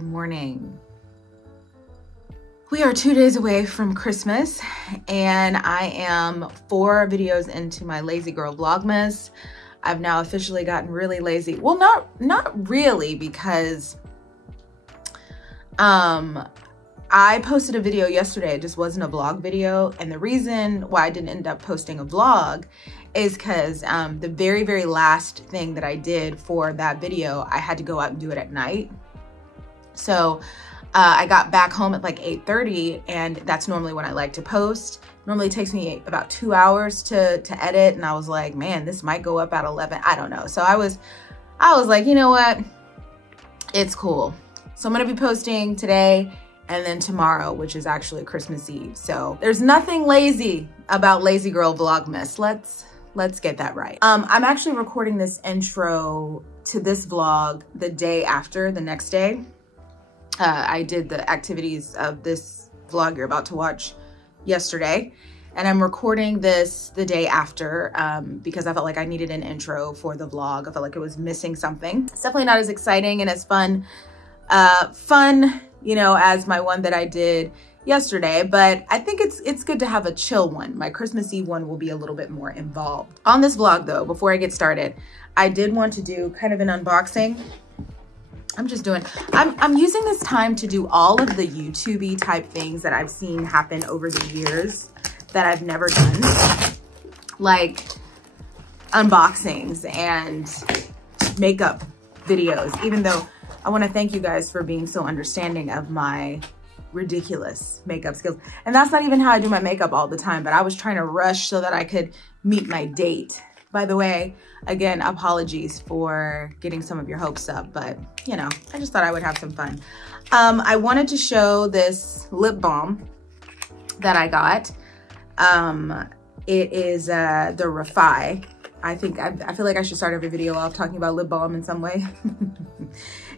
Good morning. We are 2 days away from Christmas and I am 4 videos into my lazy girl Vlogmas. I've now officially gotten really lazy. Well, not really, because I posted a video yesterday. It just wasn't a vlog video. And the reason why I didn't end up posting a vlog is because the very last thing that I did for that video, I had to go out and do it at night. So I got back home at like 8:30, and that's normally when I like to post. Normally it takes me about 2 hours to edit, and I was like, man, this might go up at 11. I don't know. So I was like, you know what? It's cool. So I'm gonna be posting today and then tomorrow, which is actually Christmas Eve. So there's nothing lazy about Lazy Girl Vlogmas. Let's get that right. I'm actually recording this intro to this vlog the day after, the next day. I did the activities of this vlog you're about to watch yesterday, and I'm recording this the day after because I felt like I needed an intro for the vlog. I felt like it was missing something. It's definitely not as exciting and as fun, you know, as my one that I did yesterday, but I think it's good to have a chill one. My Christmas Eve one will be a little bit more involved. On this vlog though, before I get started, I did want to do kind of an unboxing. I'm using this time to do all of the YouTube-y type things that I've seen happen over the years that I've never done, like unboxings and makeup videos, even though I want to thank you guys for being so understanding of my ridiculous makeup skills. And that's not even how I do my makeup all the time, but I was trying to rush so that I could meet my date. By the way, again, apologies for getting some of your hopes up, but you know, I just thought I would have some fun. I wanted to show this lip balm that I got. It is the Refi. I feel like I should start every video off talking about lip balm in some way.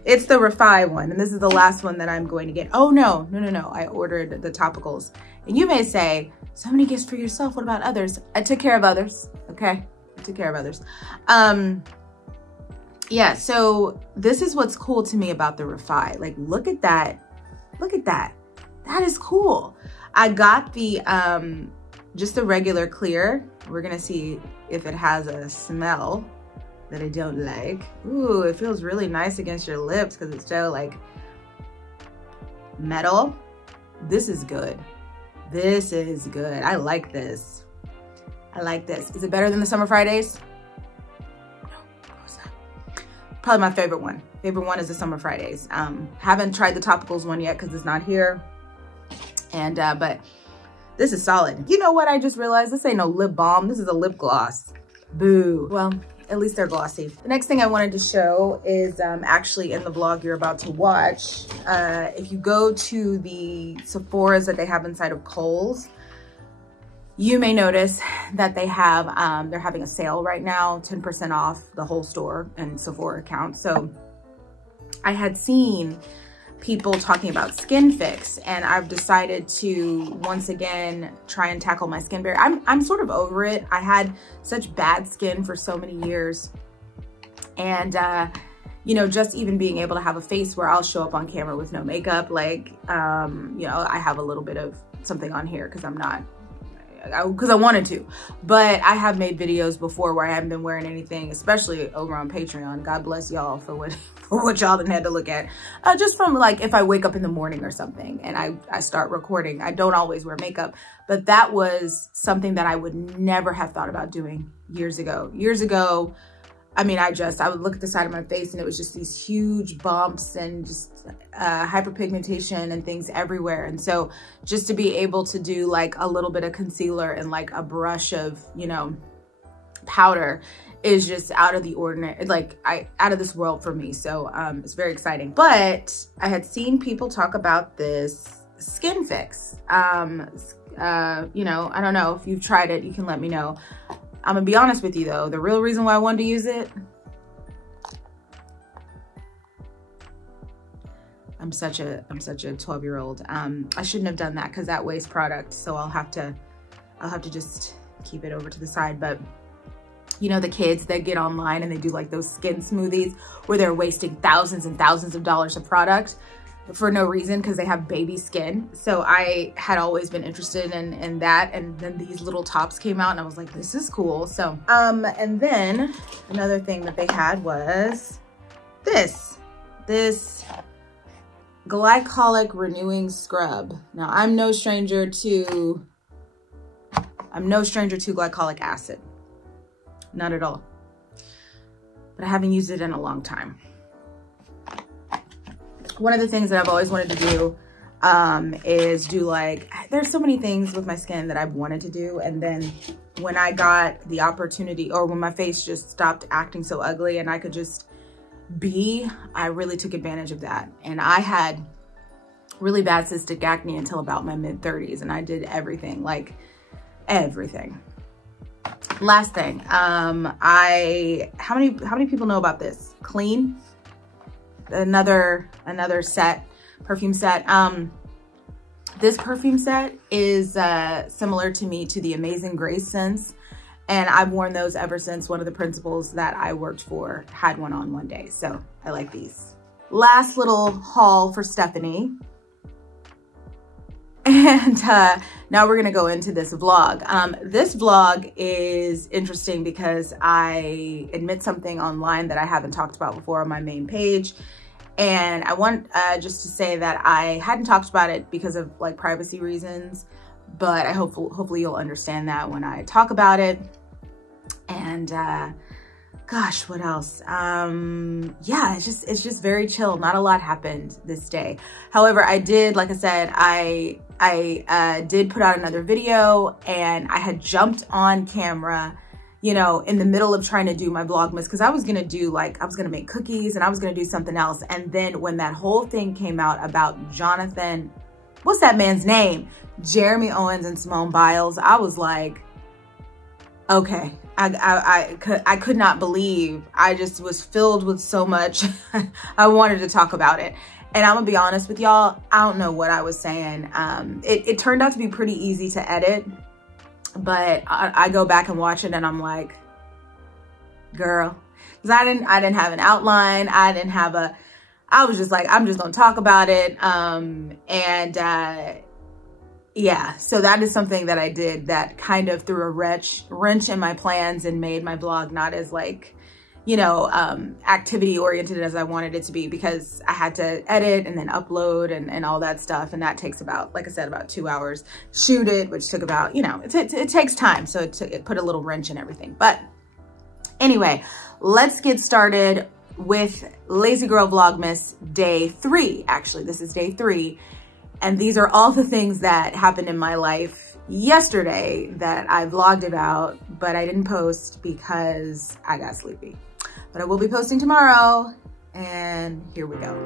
It's the Refi one, and this is the last one that I'm going to get. Oh no, I ordered the topicals. And you may say, so many gifts for yourself, what about others? I took care of others, okay? I took care of others. Yeah, so this is what's cool to me about the Refi. Like, look at that. That is cool. I got the, just the regular clear. We're gonna see if it has a smell that I don't like. Ooh, it feels really nice against your lips because it's so like metal. This is good. This is good. I like this. I like this. Is it better than the Summer Fridays? No, it's not. Probably my favorite one. Favorite one is the Summer Fridays. Haven't tried the topicals one yet because it's not here. And, but this is solid. You know what I just realized? This ain't no lip balm. This is a lip gloss. Boo. Well, at least they're glossy. The next thing I wanted to show is actually in the vlog you're about to watch. If you go to the Sephora's that they have inside of Kohl's, you may notice that they have, they're having a sale right now, 10% off the whole store and Sephora account. So I had seen people talking about skin fix, and I've decided to once again try and tackle my skin barrier. I'm sort of over it. I had such bad skin for so many years, and you know, just even being able to have a face where I'll show up on camera with no makeup, like you know, I have a little bit of something on here because I wanted to, but I have made videos before where I haven't been wearing anything, especially over on Patreon. God bless y'all for what y'all done had to look at. Just from like, if I wake up in the morning or something and I start recording, I don't always wear makeup, but that was something that I would never have thought about doing years ago. Years ago, I mean, I would look at the side of my face and it was just these huge bumps and just hyperpigmentation and things everywhere. And so just to be able to do like a little bit of concealer and like a brush of, you know, powder is just out of the ordinary, like out of this world for me. So it's very exciting. But I had seen people talk about this skin fix. You know, I don't know if you've tried it, you can let me know. I'm gonna be honest with you though, the real reason why I wanted to use it, I'm such a 12-year-old. I shouldn't have done that because that waste product. So I'll have to just keep it over to the side. But you know, the kids that get online and they do like those skin smoothies where they're wasting thousands and thousands of dollars of product. for no reason because they have baby skin. So I had always been interested in that. And then these little tops came out and I was like, this is cool. So, and then another thing that they had was this glycolic renewing scrub. Now I'm no stranger to glycolic acid, not at all, but I haven't used it in a long time. One of the things that I've always wanted to do is do like, there's so many things with my skin that I've wanted to do. And then when I got the opportunity, or when my face just stopped acting so ugly and I could just be, I really took advantage of that. And I had really bad cystic acne until about my mid-30s, and I did everything, like everything. Last thing, how many people know about this? Clean, another set, perfume set. This perfume set is similar to me to the Amazing Grace scents, and I've worn those ever since one of the principals that I worked for had one on one day. So I like these. Last little haul for Stephanie. And now we're gonna go into this vlog. This vlog is interesting because I admit something online that I haven't talked about before on my main page. And I want just to say that I hadn't talked about it because of like privacy reasons, but I hopefully you'll understand that when I talk about it. And gosh, what else? Yeah, it's just very chill. Not a lot happened this day. However, I did, like I said, I did put out another video, and I had jumped on camera, you know, in the middle of trying to do my Vlogmas, because I was gonna do like, I was gonna make cookies and I was gonna do something else. And then when that whole thing came out about Jonathan, what's that man's name? Jeremy Owens and Simone Biles, I was like, okay. I could not believe. I just was filled with so much. I wanted to talk about it. And I'm gonna be honest with y'all, I don't know what I was saying. It turned out to be pretty easy to edit, but I go back and watch it and I'm like, girl, because I didn't have an outline. I was just like, I'm just gonna talk about it. Yeah, so that is something that I did that kind of threw a wrench in my plans and made my vlog not as like, you know, activity oriented as I wanted it to be, because I had to edit and then upload and all that stuff. And that takes about, like I said, about 2 hours. Shoot it, which took about, you know, it takes time. So it put a little wrench in everything. But anyway, let's get started with Lazy Girl Vlogmas day 3. Actually, this is day 3. And these are all the things that happened in my life yesterday that I vlogged about, but I didn't post because I got sleepy. But I will be posting tomorrow, and here we go.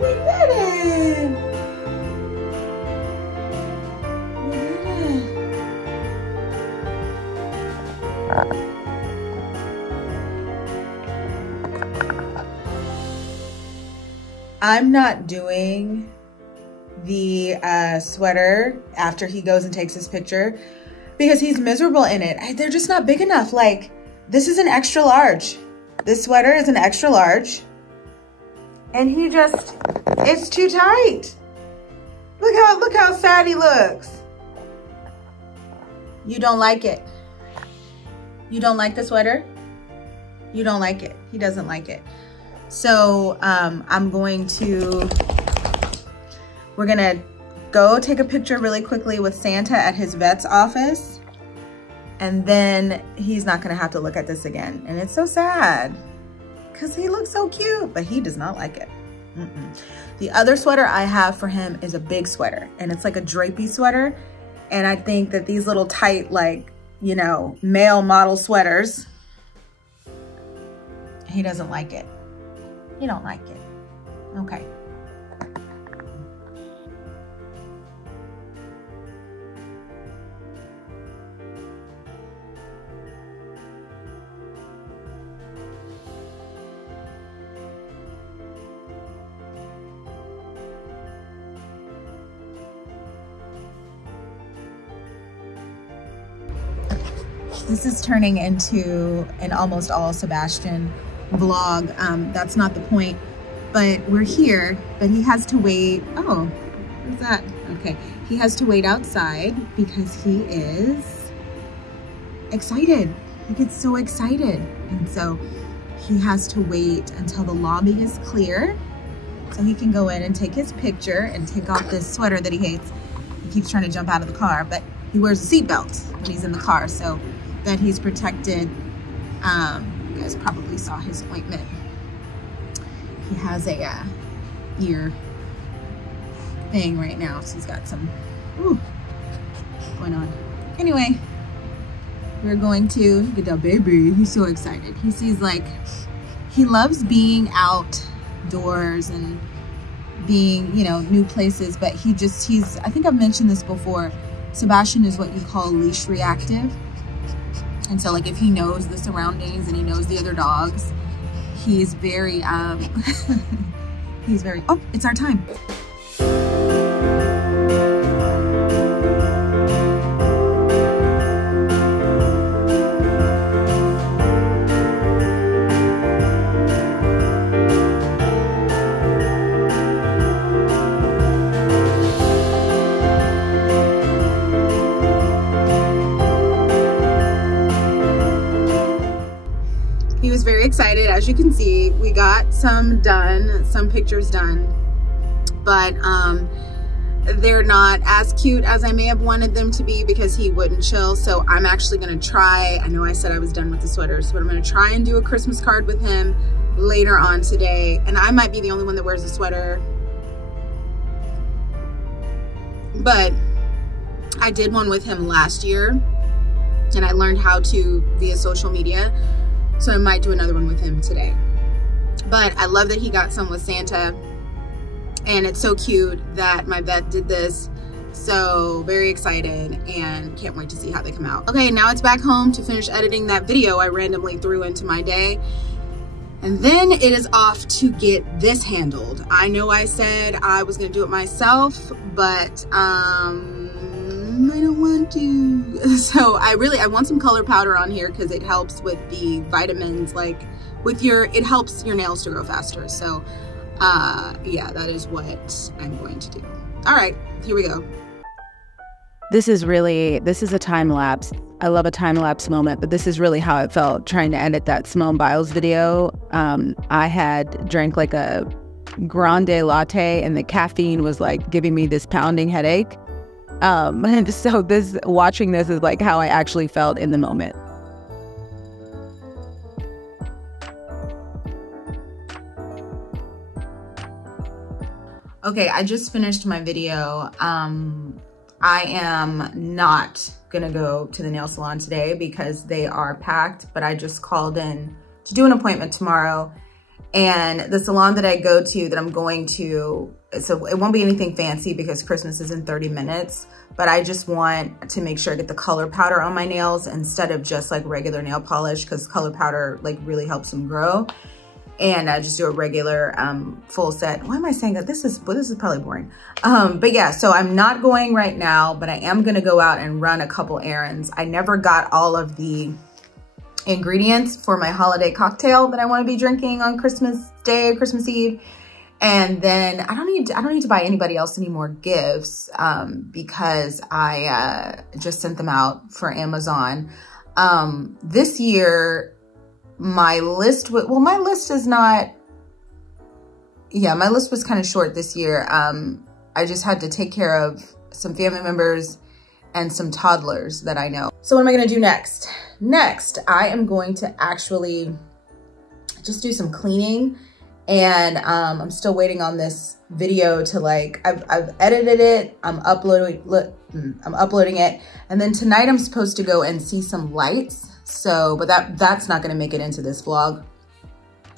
We did it. We did it. I'm not doing the sweater after he goes and takes his picture because he's miserable in it. They're just not big enough. Like, this is an extra large. This sweater is an extra large. And he just, it's too tight. Look how sad he looks. You don't like it. You don't like the sweater? You don't like it. He doesn't like it. So we're gonna go take a picture really quickly with Santa at his vet's office. And then he's not gonna have to look at this again. And it's so sad because he looks so cute, but he does not like it. The other sweater I have for him is a big sweater, and it's like a drapey sweater. And I think that these little tight, like, you know, male model sweaters, he doesn't like it. You don't like it. Okay. This is turning into an almost all Sebastian vlog. That's not the point, but we're here, but he has to wait. Oh, what's that? Okay, he has to wait outside because he is excited. He gets so excited. And so he has to wait until the lobby is clear so he can go in and take his picture and take off this sweater that he hates. He keeps trying to jump out of the car, but he wears a seatbelt when he's in the car so that he's protected. You guys probably saw his ointment. He has a ear thing right now, so he's got some going on. Anyway, we're going to get that baby. He's so excited. He sees, like, he loves being outdoors and being, you know, new places, but he's, I think I've mentioned this before, Sebastian is what you call leash reactive. And so, like, if he knows the surroundings and he knows the other dogs, he's very, he's very, oh, it's our time. He was very excited. As you can see, we got some pictures done, but they're not as cute as I may have wanted them to be because he wouldn't chill. So I'm actually gonna try, I know I said I was done with the sweaters, but I'm gonna try and do a Christmas card with him later on today. And I might be the only one that wears a sweater, but I did one with him last year and I learned how to via social media. So I might do another one with him today. But I love that he got some with Santa. And it's so cute that my vet did this. So very excited and can't wait to see how they come out. Okay, now it's back home to finish editing that video I randomly threw into my day. And then it is off to get this handled. I know I said I was gonna do it myself, but I don't want to. So I want some color powder on here because it helps with the vitamins, like with it helps your nails to grow faster. So yeah, that is what I'm going to do. All right, here we go. This is a time lapse. I love a time lapse moment, but this is really how it felt trying to edit that Simone Biles video. I had drank like a grande latte and the caffeine was like giving me this pounding headache. And so watching this is like how I actually felt in the moment. Okay, I just finished my video. I am not gonna go to the nail salon today because they are packed, but I just called in to do an appointment tomorrow. And the salon that I go to, that I'm going to, so it won't be anything fancy because Christmas is in 30 minutes, but I just want to make sure I get the color powder on my nails instead of just like regular nail polish, because color powder like really helps them grow. And I just do a regular full set. Why am I saying that? This is probably boring. But yeah, so I'm not going right now, but I am gonna go out and run a couple errands. I never got all of the ingredients for my holiday cocktail that I want to be drinking on Christmas Day, Christmas Eve. And then I don't need to buy anybody else any more gifts because I just sent them out for Amazon. This year, my list is not, yeah, my list was kind of short this year. I just had to take care of some family members and some toddlers that I know. So what am I gonna do next? Next, I am going to actually just do some cleaning, and I'm still waiting on this video to like, I've edited it, I'm uploading it, and then tonight I'm supposed to go and see some lights. So, but that's not gonna make it into this vlog.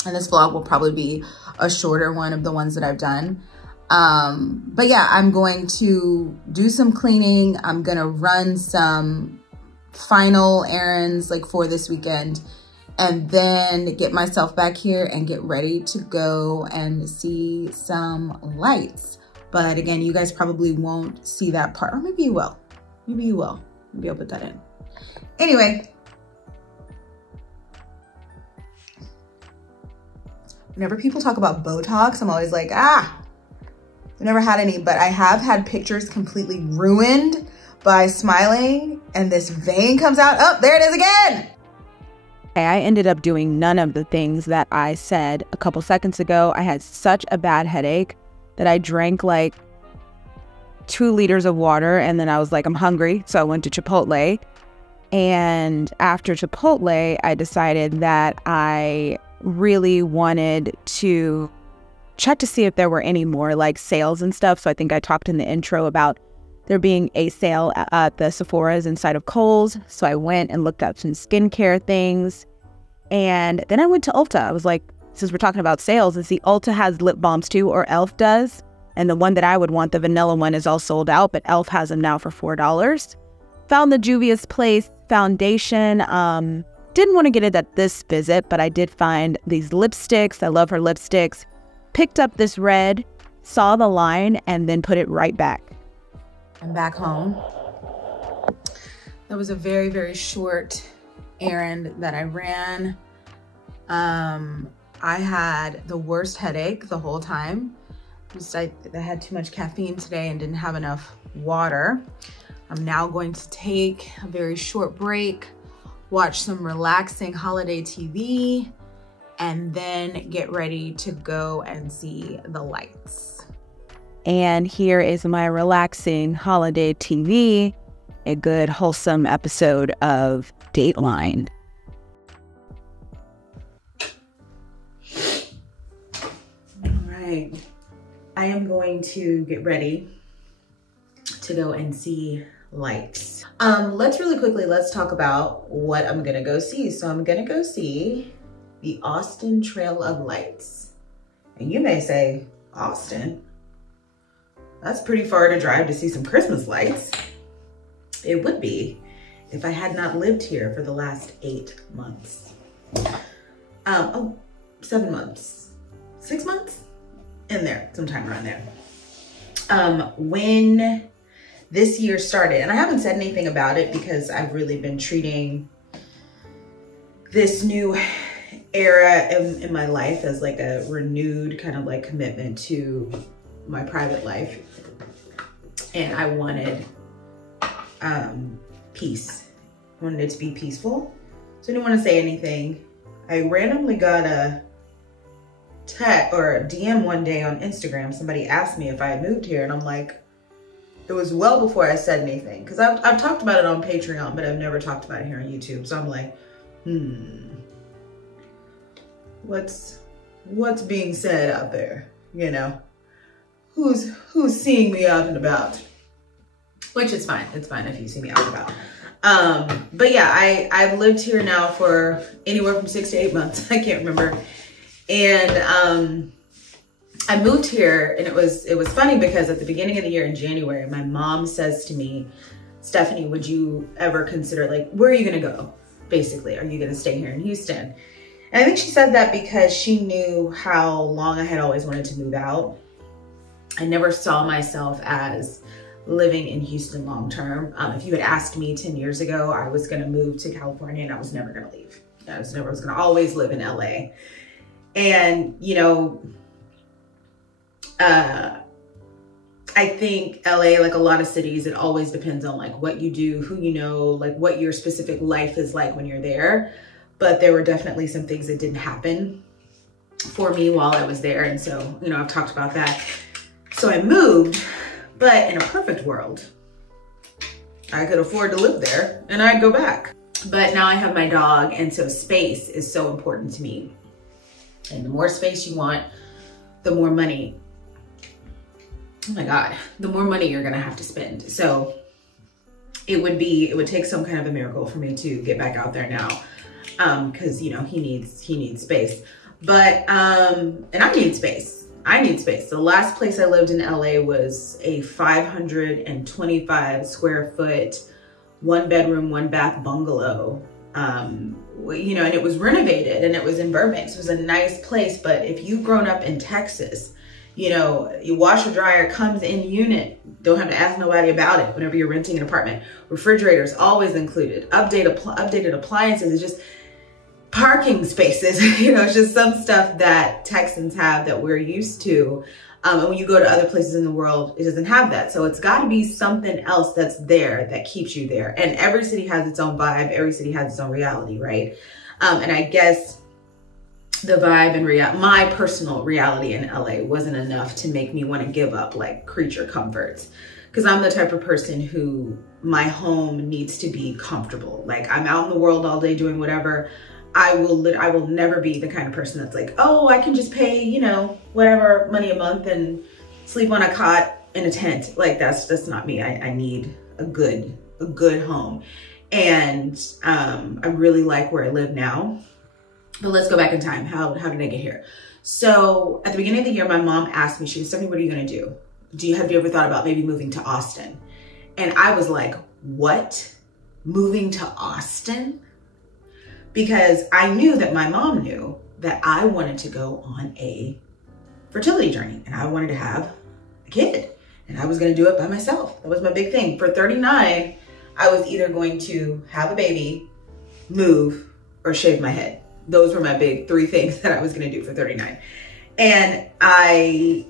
And this vlog will probably be a shorter one of the ones that I've done. But yeah, I'm going to do some cleaning. I'm gonna run some final errands like for this weekend, and then get myself back here and get ready to go and see some lights. But again, you guys probably won't see that part, or maybe you will. Maybe you will. Maybe I'll put that in. Anyway. Whenever people talk about Botox, I'm always like, I've never had any, but I have had pictures completely ruined by smiling, and this vein comes out. Oh, there it is again. I ended up doing none of the things that I said a couple seconds ago. I had such a bad headache that I drank like 2 liters of water, and then I was like, I'm hungry. So I went to Chipotle. And after Chipotle, I decided that I really wanted to check to see if there were any more like sales and stuff. So I think I talked in the intro about there being a sale at the Sephora's inside of Kohl's. So I went and looked up some skincare things. And then I went to Ulta. I was like, since we're talking about sales, and see, Ulta has lip balms too, or e.l.f. does. And the one that I would want, the vanilla one, is all sold out, but e.l.f. has them now for $4. Found the Juvia's Place foundation. Didn't want to get it at this visit, but I did find these lipsticks. I love her lipsticks. Picked up this red, saw the line, and then put it right back. I'm back home. That was a very, very short errand that I ran. I had the worst headache the whole time. I had too much caffeine today and didn't have enough water. I'm now going to take a very short break, watch some relaxing holiday TV, and then get ready to go and see the lights. And here is my relaxing holiday TV, a good wholesome episode of Dateline. All right, I am going to get ready to go and see lights. Let's talk about what I'm gonna go see. So I'm gonna go see the Austin Trail of Lights. And you may say, Austin? That's pretty far to drive to see some Christmas lights. It would be if I had not lived here for the last 8 months. 7 months, 6 months? In there, sometime around there. When this year started, and I haven't said anything about it because I've really been treating this new era in my life as like a renewed kind of like commitment to my private life. And I wanted peace. I wanted it to be peaceful. So I didn't want to say anything. I randomly got a text or a DM one day on Instagram. Somebody asked me if I had moved here, and I'm like, it was well before I said anything, because I've talked about it on Patreon, but I've never talked about it here on YouTube. So I'm like, what's being said out there? You know, who's seeing me out and about? Which is fine. It's fine if you see me out and about. But yeah, I've lived here now for anywhere from 6 to 8 months. I can't remember. And I moved here, and it was funny because at the beginning of the year in January, my mom says to me, Stephanie, would you ever consider, like, where are you gonna go? Basically, are you gonna stay here in Houston? And I think she said that because she knew how long I had always wanted to move out. I never saw myself as living in Houston long-term. If you had asked me 10 years ago, I was gonna move to California and I was never gonna leave. I was gonna always live in LA. And, you know, I think LA, like a lot of cities, it always depends on like what you do, who you know, like what your specific life is like when you're there. But there were definitely some things that didn't happen for me while I was there. And so, you know, I've talked about that. So I moved, but in a perfect world, I could afford to live there and I'd go back. But now I have my dog, and so space is so important to me. And the more space you want, the more money, oh my God, the more money you're gonna have to spend. So it would take some kind of a miracle for me to get back out there now. Cause you know, he needs space, but, and I need space. The last place I lived in LA was a 525 square foot, 1 bedroom, 1 bath bungalow. You know, and it was renovated and it was in Burbank. So it was a nice place. But if you've grown up in Texas, you know, your washer dryer comes in unit. Don't have to ask nobody about it whenever you're renting an apartment. Refrigerators always included. Updated appliances. It's just parking spaces. You know, it's just some stuff that Texans have that we're used to. And when you go to other places in the world, it doesn't have that. So it's got to be something else that's there that keeps you there. And every city has its own vibe. Every city has its own reality, right? And I guess the vibe and my personal reality in LA wasn't enough to make me want to give up like creature comforts. Because I'm the type of person who my home needs to be comfortable. Like I'm out in the world all day doing whatever. I will never be the kind of person that's like, oh, I can just pay, you know, whatever money a month and sleep on a cot in a tent. Like that's not me. I need a good home. And I really like where I live now. But let's go back in time. How did I get here? So at the beginning of the year, my mom asked me, she said, Stephanie, what are you gonna do? Have you ever thought about maybe moving to Austin? And I was like, what? Moving to Austin? Because I knew that my mom knew that I wanted to go on a fertility journey and I wanted to have a kid and I was gonna do it by myself. That was my big thing. For 39, I was either going to have a baby, move, or shave my head. Those were my big 3 things that I was gonna do for 39. And I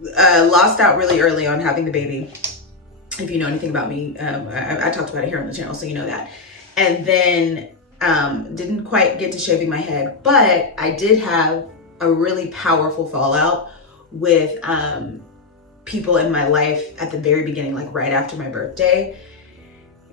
lost out really early on having the baby. If you know anything about me, I talked about it here on the channel, so you know that. And then didn't quite get to shaving my head, but I did have a really powerful fallout with people in my life at the very beginning, like right after my birthday.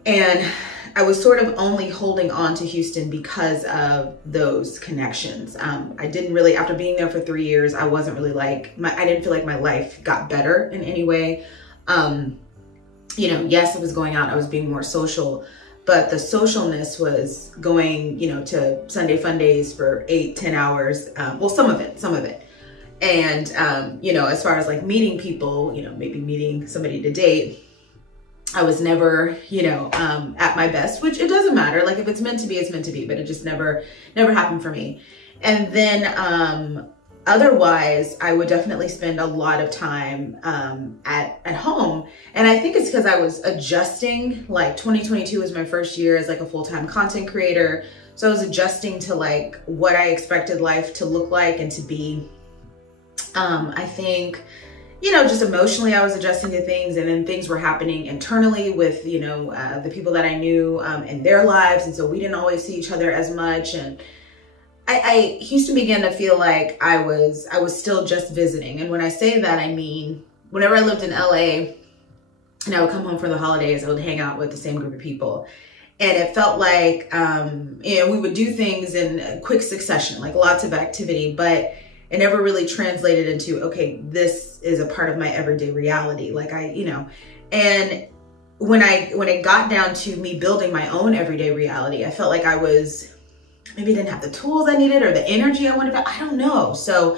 And I was sort of only holding on to Houston because of those connections. I didn't really, after being there for 3 years, I wasn't really like, I didn't feel like my life got better in any way. You know, yes, it was going out, I was being more social, but the socialness was going, you know, to Sunday fun days for 8-10 hours. Well, some of it. And, you know, as far as like meeting people, you know, maybe meeting somebody to date, I was never, you know, at my best, which it doesn't matter. Like if it's meant to be, it's meant to be, but it just never happened for me. And then, otherwise, I would definitely spend a lot of time at home. And I think it's because I was adjusting, like 2022 was my first year as like a full-time content creator. So I was adjusting to like what I expected life to look like and to be. I think, you know, just emotionally I was adjusting to things, and then things were happening internally with, you know, the people that I knew in their lives. And so we didn't always see each other as much. And Houston began to feel like I was still just visiting. And when I say that, I mean, whenever I lived in LA and I would come home for the holidays, I would hang out with the same group of people. And it felt like, you know, we would do things in quick succession, like lots of activity, but it never really translated into, okay, this is a part of my everyday reality. Like you know, and when it got down to me building my own everyday reality, I felt like I was maybe I didn't have the tools I needed or the energy I wanted. I don't know. So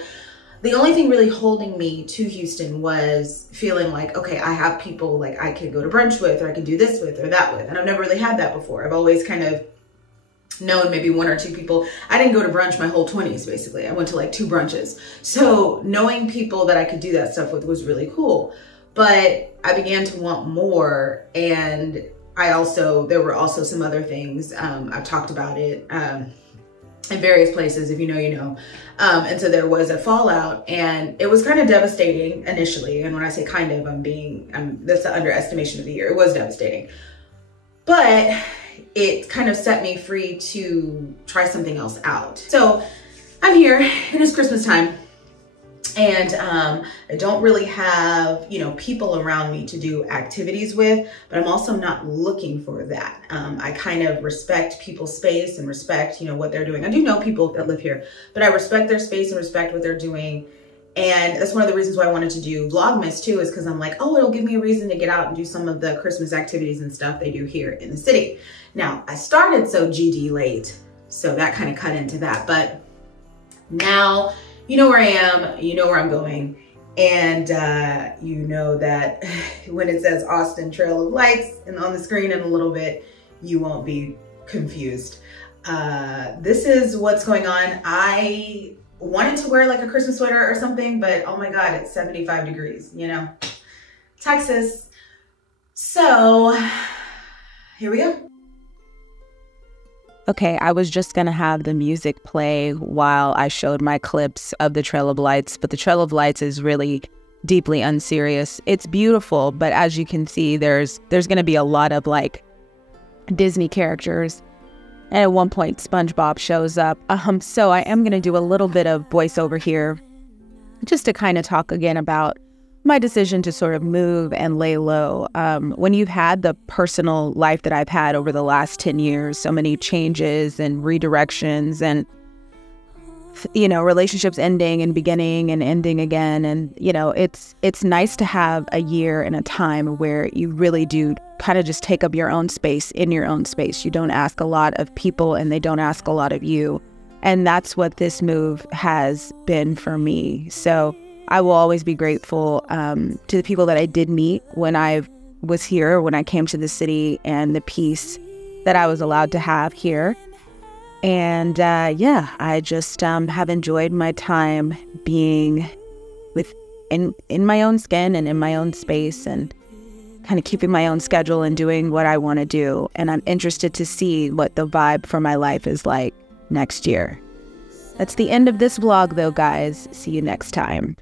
the only thing really holding me to Houston was feeling like, okay, I have people like I could go to brunch with, or I could do this with or that with. And I've never really had that before. I've always kind of known maybe 1 or 2 people. I didn't go to brunch my whole 20s, basically. I went to like 2 brunches. So knowing people that I could do that stuff with was really cool. But I began to want more. And there were also some other things. I've talked about it in various places. If you know, you know. And so there was a fallout, and it was kind of devastating initially. And when I say kind of, that's the underestimation of the year. It was devastating. But it kind of set me free to try something else out. So I'm here, it is Christmas time, and I don't really have, you know, people around me to do activities with, but I'm also not looking for that. I kind of respect people's space and respect, you know, what they're doing. I do know people that live here, but I respect their space and respect what they're doing. And that's one of the reasons why I wanted to do Vlogmas too, is because I'm like, oh, it'll give me a reason to get out and do some of the Christmas activities and stuff they do here in the city. Now, I started so GD late, so that kind of cut into that. But now you know where I am, you know where I'm going. And you know that when it says Austin Trail of Lights and on the screen in a little bit, you won't be confused. This is what's going on. I wanted to wear like a Christmas sweater or something, but oh my God, it's 75 degrees, you know, Texas. So here we go. Okay, I was just gonna have the music play while I showed my clips of the Trail of Lights, but the Trail of Lights is really deeply unserious. It's beautiful, but as you can see, there's gonna be a lot of like Disney characters. And at one point, SpongeBob shows up. So I am gonna do a little bit of voiceover here, just to kind of talk again about my decision to sort of move and lay low. When you've had the personal life that I've had over the last 10 years, so many changes and redirections and, you know, relationships ending and beginning and ending again. And, you know, it's nice to have a year and a time where you really do kind of just take up your own space in your own space. You don't ask a lot of people and they don't ask a lot of you. And that's what this move has been for me. So I will always be grateful to the people that I did meet when I was here, when I came to the city, and the peace that I was allowed to have here. And yeah, I just have enjoyed my time being in my own skin and in my own space, and kind of keeping my own schedule and doing what I want to do. And I'm interested to see what the vibe for my life is like next year. That's the end of this vlog though, guys. See you next time.